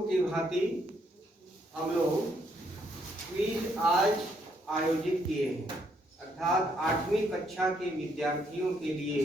रोज की भांति हम लोग क्विज आज आयोजित किए हैं, अर्थात 8वीं कक्षा के विद्यार्थियों के लिए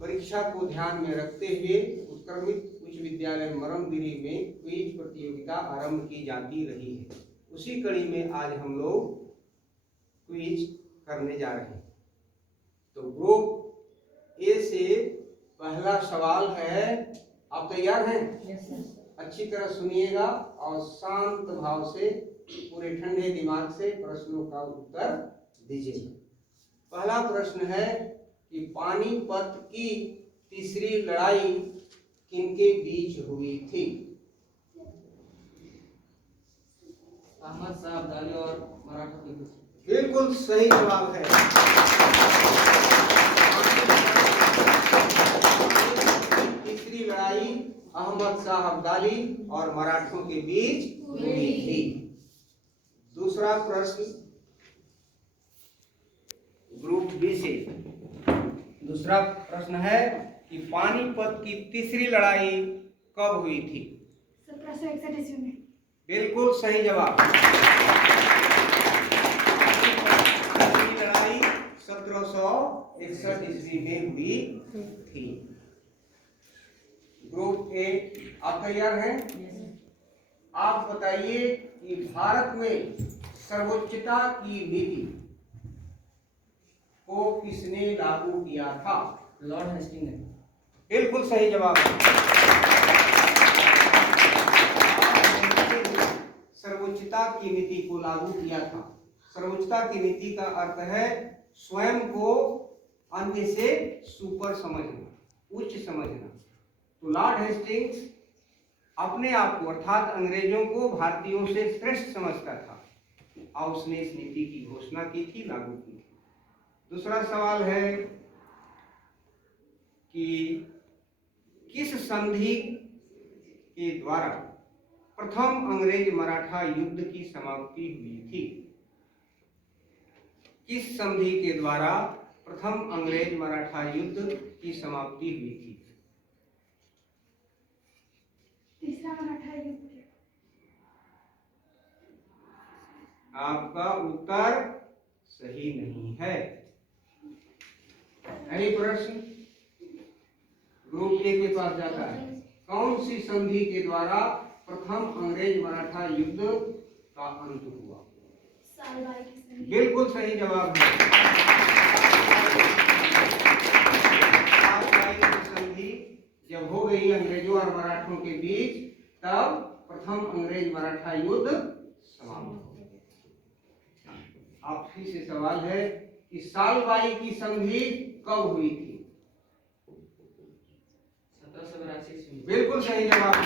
परीक्षा को ध्यान में रखते हुए उत्क्रमित उच्च विद्यालय मरमगिरी में क्विज प्रतियोगिता आरंभ की जाती रही है। उसी कड़ी में आज हम लोग क्विज करने जा रहे हैं। तो ग्रुप ए से पहला सवाल है, आप तैयार हैं? अच्छी तरह सुनिएगा और शांत भाव से पूरे ठंडे दिमाग से प्रश्नों का उत्तर दीजिएगा। पहला प्रश्न है कि पानीपत की तीसरी लड़ाई किनके बीच हुई थी? अहमद शाह अब्दाली और मराठा के बीच। बिल्कुल सही जवाब है। तीसरी लड़ाई अहमद शाह अब्दाली और मराठों के बीच हुई थी। दूसरा प्रश्न ग्रुप बी से। दूसरा प्रश्न है कि पानीपत की तीसरी लड़ाई कब हुई थी? 1761 ईस्वी में। बिल्कुल सही जवाब। तीसरी लड़ाई 1761 ईस्वी में हुई थी। ग्रुप ए, आप तैयार हैं? आप बताइए कि भारत में सर्वोच्चता की नीति को किसने लागू किया था? लॉर्ड हेस्टिंग ने। बिल्कुल सही जवाब है। सर्वोच्चता की नीति को लागू किया था। सर्वोच्चता की नीति का अर्थ है स्वयं को अन्य से सुपर समझना, उच्च समझना। तो लॉर्ड हेस्टिंग्स अपने आप को अर्थात अंग्रेजों को भारतीयों से श्रेष्ठ समझता था और उसने इस नीति की घोषणा की थी, लागू की थी। दूसरा सवाल है कि किस संधि के द्वारा प्रथम अंग्रेज मराठा युद्ध की समाप्ति हुई थी? किस संधि के द्वारा प्रथम अंग्रेज मराठा युद्ध की समाप्ति हुई थी? तीसरा मराठा युद्ध। आपका उत्तर सही नहीं है। यही प्रश्न ग्रुप ए के पास जाता है। कौन सी संधि के द्वारा प्रथम अंग्रेज मराठा युद्ध का अंत हुआ? सालबाई की संधि। बिल्कुल सही जवाब है। सालबाई की संधि जब हो गई अंग्रेजों और मराठों के बीच, तब प्रथम अंग्रेज मराठा युद्ध समाप्त हो गया। आप फिर से सवाल है कि सालबाई की संधि कब हुई थी? 1782 ईस्वी में। बिल्कुल सही जवाब है।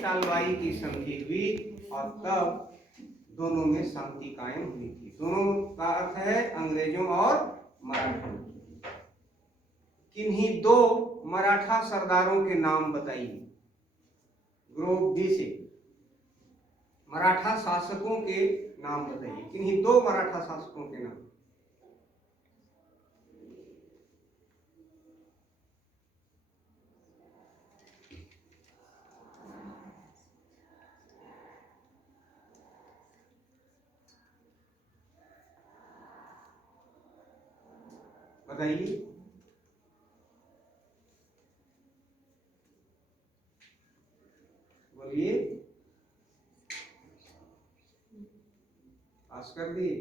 सालबाई की संधि हुई और तब दोनों में शांति कायम हुई थी। दोनों का अर्थ है अंग्रेजों और मराठों। किन्हीं दो मराठा सरदारों के नाम बताइए। ग्रुप बी से मराठा शासकों के नाम बताइए। किन्हीं दो मराठा शासकों के नाम। बताइए। बोलिए। पास कर दिए।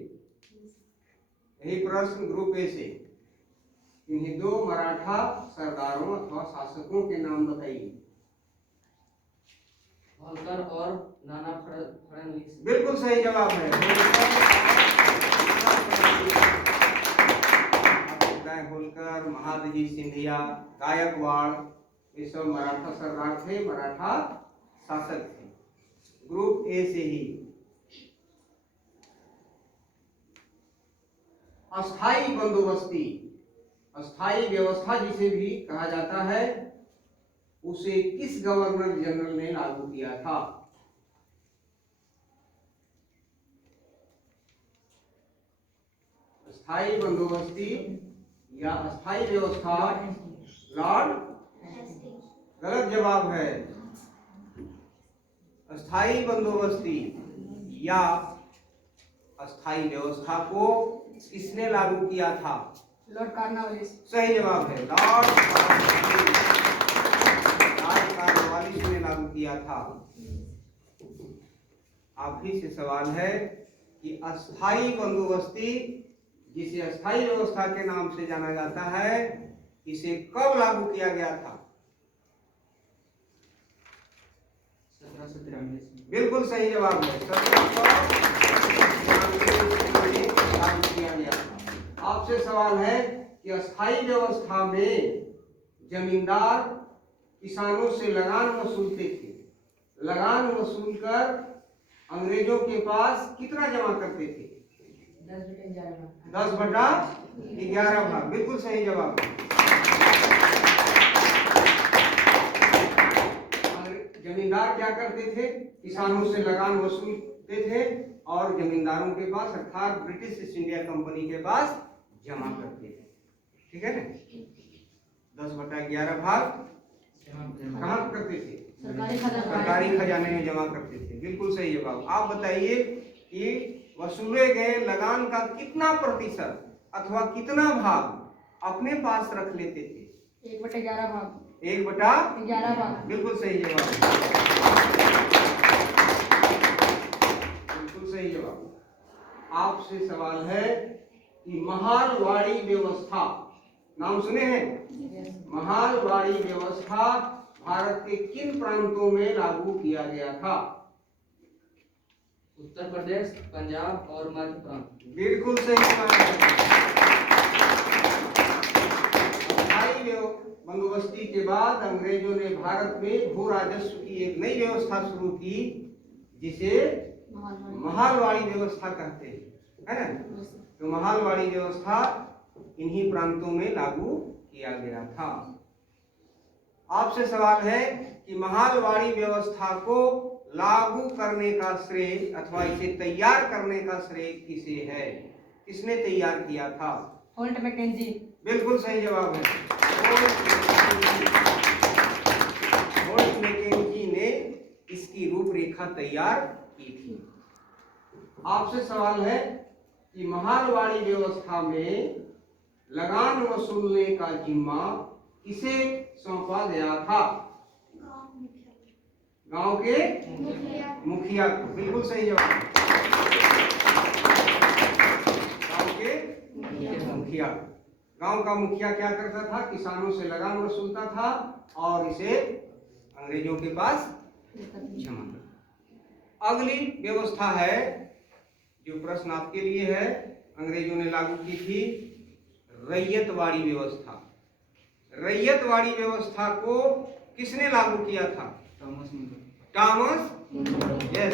यही प्रश्न ग्रुप ए से। इन्हीं दो मराठा सरदारों अथवा शासकों के नाम बताइए। होलकर और नाना फडणवीस। बिल्कुल सही जवाब है। होलकर, महादजी सिंधिया, गायकवाड़, ये सब मराठा सरदार थे, मराठा शासक थे। ग्रुप ए से ही अस्थाई बंदोबस्ती, अस्थाई व्यवस्था जिसे भी कहा जाता है, उसे किस गवर्नर जनरल ने लागू किया था? अस्थाई बंदोबस्ती या अस्थाई व्यवस्था लॉर्ड गलत जवाब है। अस्थाई बंदोबस्ती या अस्थाई व्यवस्था को किसने लागू किया था? Lord Cornwallis. सही जवाब है, लॉर्ड कॉर्नवालिस ने लागू किया था। आप ही से सवाल है कि अस्थाई बंदोबस्ती, जिसे अस्थाई व्यवस्था के नाम से जाना जाता है, इसे कब लागू किया गया था? 1793 बिल्कुल सही जवाब है, 1793 में लागू किया गया था। आपसे सवाल है कि अस्थाई व्यवस्था में जमींदार किसानों से लगान वसूलते थे। लगान वसूल कर अंग्रेजों के पास कितना जमा करते थे? 10/11 भाग। बिल्कुल सही जवाब है। जमींदार क्या करते थे? किसानों से लगान वसूलते थे और जमींदारों के पास अर्थात ब्रिटिश ईस्ट इंडिया कंपनी के पास जमा करते थे। ठीक है ना? 10/11 भाग कहाँ करते थे? सरकारी खजाने में जमा करते थे। बिल्कुल सही जवाब। आप बताइए कि वसूले गए लगान का कितना प्रतिशत अथवा कितना भाग अपने पास रख लेते थे? 1/11 भाग। 1/11 भाग। बिल्कुल सही जवाब। बिल्कुल सही जवाब। आपसे सवाल है कि महालवाड़ी व्यवस्था नाम सुने हैं? महालवाड़ी व्यवस्था भारत के किन प्रांतों में लागू किया गया था? उत्तर प्रदेश, पंजाब और मध्य प्रांत। बिल्कुल सही जवाब है। अस्थाई बंदोबस्ती के बाद अंग्रेजों ने भारत में भू राजस्व की एक नई व्यवस्था शुरू की, जिसे महालवाड़ी व्यवस्था कहते हैं, है ना? तो महालवाड़ी व्यवस्था इन्हीं प्रांतों में लागू किया गया था। आपसे सवाल है कि महालवाड़ी व्यवस्था को लागू करने का श्रेय अथवा इसे तैयार करने का श्रेय किसे है? किसने तैयार किया था? Holt Mackenzie. बिल्कुल सही जवाब है। होल्ट मैकेंजी ने इसकी रूपरेखा तैयार की थी। आपसे सवाल है कि महालवाड़ी व्यवस्था में लगान वसूलने का जिम्मा किसे सौंपा गया था? गांव के मुखिया को। बिल्कुल सही जवाब। गांव के मुखिया। गांव का मुखिया क्या करता था? किसानों से लगान वसूलता था और इसे अंग्रेजों के पास जमा करता। अगली व्यवस्था है जो प्रश्न आपके लिए है, अंग्रेजों ने लागू की थी रैयतवाड़ी व्यवस्था। रैयतवाड़ी व्यवस्था को किसने लागू किया था? थॉमस मुंडे। टॉमस यस,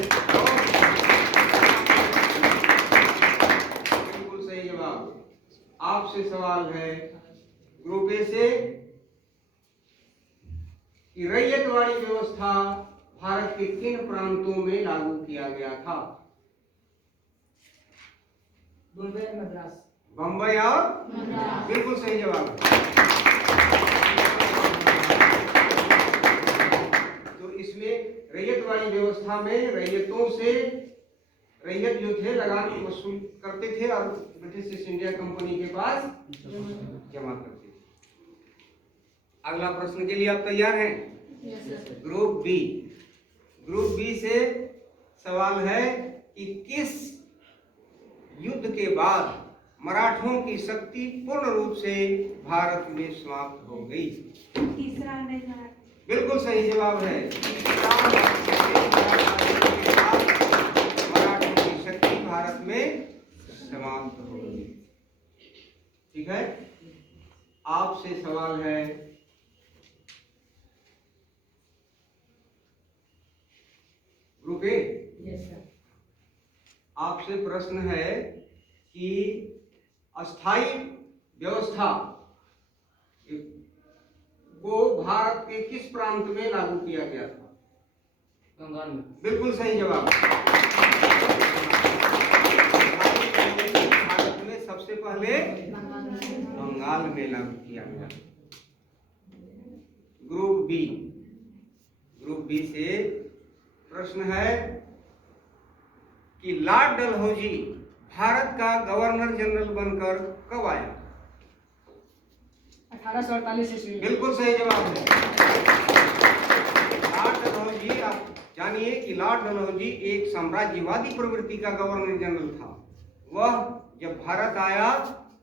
बिल्कुल सही जवाब। आपसे सवाल है ग्रुप ए से कि रैयतवाड़ी व्यवस्था भारत के किन प्रांतों में लागू किया गया था? बॉम्बे और मद्रास। बम्बई और बिल्कुल सही जवाब। तो इसमें रैयतवाड़ी व्यवस्था में रैयतों से रैयत जो थे लगान वसूल करते थे और ब्रिटिश ईस्ट इंडिया कंपनी के पास जमा करते थे। अगला प्रश्न के लिए आप तैयार हैं? Group B. ग्रुप बी से सवाल है कि किस युद्ध के बाद मराठों की शक्ति पूर्ण रूप से भारत में समाप्त हो गई? तीसरा अंग्रेज मराठा। बिल्कुल सही जवाब है। मराठों की शक्ति भारत में समाप्त हो गई। ठीक है। आपसे सवाल है ग्रुप ए। आपसे प्रश्न है कि अस्थाई व्यवस्था को भारत के किस प्रांत में लागू किया गया था? बंगाल में। बिल्कुल सही जवाब। भारत में सबसे पहले बंगाल में लागू किया गया। Group B. बी से प्रश्न है कि लॉर्ड डलहौजी भारत का गवर्नर जनरल बनकर कब आया? 1848 ईस्वी। बिल्कुल सही जवाब है। लॉर्ड डलहौजी, आप जानिए कि लॉर्ड डलहौजी एक साम्राज्यवादी प्रवृत्ति का गवर्नर जनरल था। वह जब भारत आया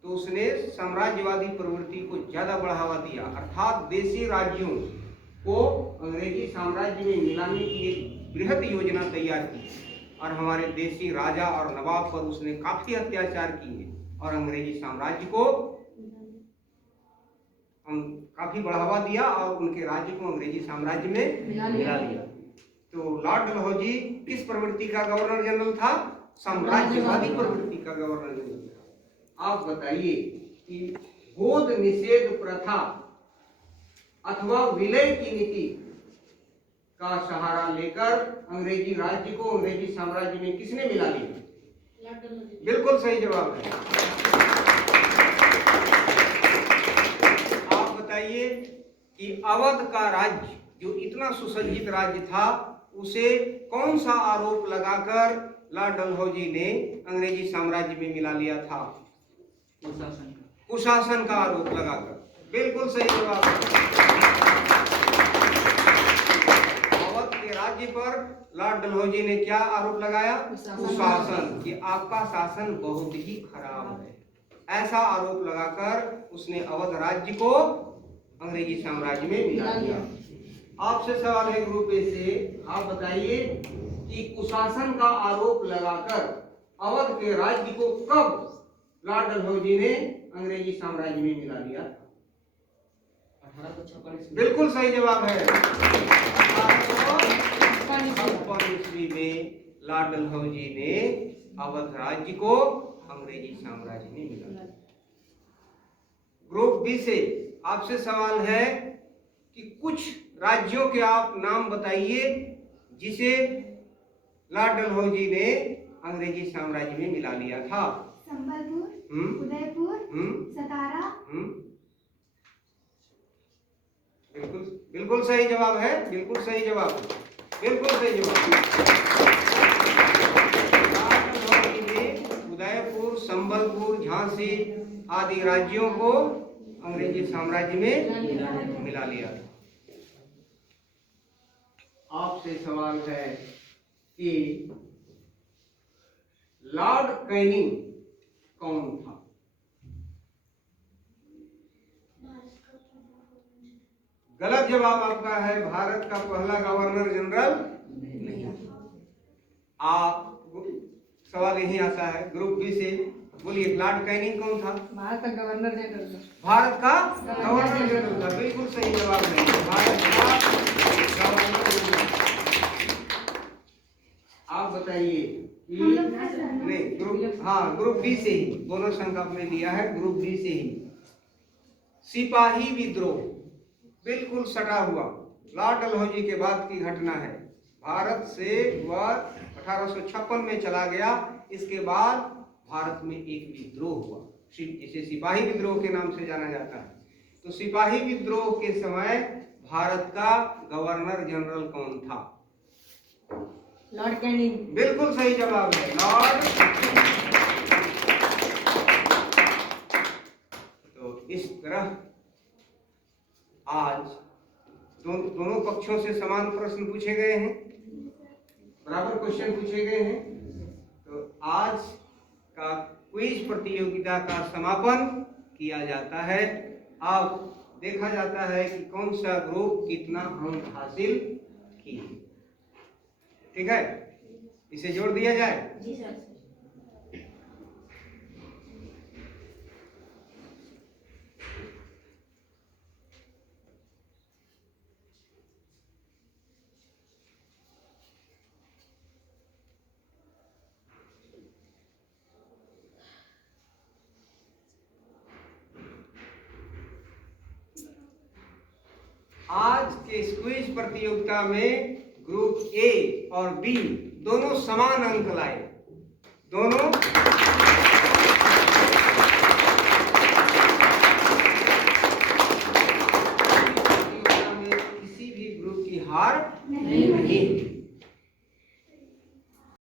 तो उसने साम्राज्यवादी प्रवृत्ति को ज्यादा बढ़ावा दिया, अर्थात देशी राज्यों को अंग्रेजी साम्राज्य में मिलाने की एक बृहद योजना तैयार की और हमारे देशी राजा और नवाब पर उसने काफी अत्याचार किए और अंग्रेजी साम्राज्य को काफी बढ़ावा दिया और उनके राज्य को अंग्रेजी साम्राज्य में मिला लिया। तो लॉर्ड डलहौजी किस प्रवृत्ति का गवर्नर जनरल था? साम्राज्यवादी प्रवृत्ति का गवर्नर जनरल। आप बताइए कि गोद निषेध प्रथा अथवा विलय की नीति का सहारा लेकर अंग्रेजी राज्य को अंग्रेजी साम्राज्य में किसने मिला लिया? बिल्कुल सही जवाब है। आप बताइए कि अवध का राज्य जो इतना सुसज्जित राज्य था, उसे कौन सा आरोप लगाकर लॉर्ड डलहौजी ने अंग्रेजी साम्राज्य में मिला लिया था? कुशासन का आरोप लगाकर। बिल्कुल सही जवाब है। अवध के राज्य पर लॉर्ड डलहौजी ने क्या आरोप लगाया? कुशासन, कि आपका शासन बहुत ही खराब है। ऐसा आरोप लगाकर उसने अवध राज्य को अंग्रेजी साम्राज्य में मिला दिया। आपसे सवाल है ग्रुप ए से, आप बताइए कि कुशासन का आरोप लगाकर अवध के राज्य को कब लॉर्ड डलहौजी ने अंग्रेजी साम्राज्य में मिला लिया? 1856 ईस्वी। बिल्कुल सही जवाब है। 1856 ईस्वी में लॉर्ड डलहौजी ने अवध राज्य को अंग्रेजी साम्राज्य में मिला लिया। ग्रुप बी से आपसे सवाल है कि कुछ राज्यों के आप नाम बताइए जिसे लॉर्ड डलहौजी ने अंग्रेजी साम्राज्य में मिला लिया था। संबलपुर, उदयपुर, सतारा। बिल्कुल सही जवाब है। बिल्कुल सही जवाब है। बिल्कुल सही जवाब। लॉर्ड डलहौजी ने उदयपुर, संबलपुर, झांसी आदि राज्यों को अंग्रेजी साम्राज्य में मिला लिया। आपसे सवाल है कि लॉर्ड कैनिंग कौन था? गलत जवाब आपका है। भारत का पहला गवर्नर जनरल नहीं। आप सवाल यही आता है ग्रुप बी से, बोलिए लॉर्ड कैनिंग कौन था? भारत का गवर्नर जनरल। भारत का गवर्नर जनरल था। बिल्कुल सही जवाब है। भारत का गवर्नर जनरल। आप बताइए कि नहीं, ग्रुप बी से ही, दोनों संघ आपने लिया है ग्रुप बी से ही। सिपाही विद्रोह बिल्कुल सटा हुआ लॉर्ड डलहौजी के बाद की घटना है। भारत से वह 1856 में चला गया। इसके बाद भारत में एक विद्रोह हुआ, जिसे सिपाही विद्रोह के नाम से जाना जाता है। तो सिपाही विद्रोह के समय भारत का गवर्नर जनरल कौन था? Lord Canning. बिल्कुल सही जवाब है, लॉर्ड। तो इस तरह आज दोनों पक्षों से समान प्रश्न पूछे गए हैं, बराबर क्वेश्चन पूछे गए हैं। तो आज का क्विज प्रतियोगिता का समापन किया जाता है। अब देखा जाता है कि कौन सा ग्रुप कितना अंक हासिल किए। ठीक है, इसे जोड़ दिया जाए। जी सर। आज के इस क्विज प्रतियोगिता में ग्रुप ए और बी दोनों समान अंक लाए। दोनों प्रतियोगिता में किसी भी ग्रुप की हार नहीं है।